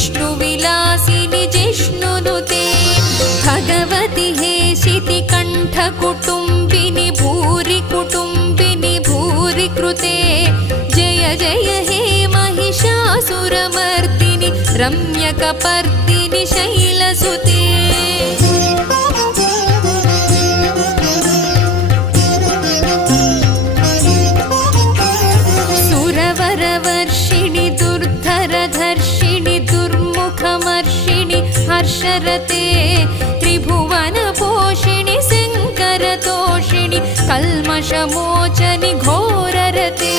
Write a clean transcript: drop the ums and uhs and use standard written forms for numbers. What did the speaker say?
विष्णुविलासिनि जिष्णुनुते भगवति हेशिति कण्ठकुटुम्बिनि भूरि कुटुम्बिनि भूरि कृते जय जय हे महिषासुरमर्दिनि रम्यकपर्दिनि शैलसुते सुरवरवर्षिणि दुर्धरधर्षिणि दुर्मुखमर्षिणि हर्षरते त्रिभुवनपोषिणि शङ्करतोषिणि कल्मषमोचनि घोररते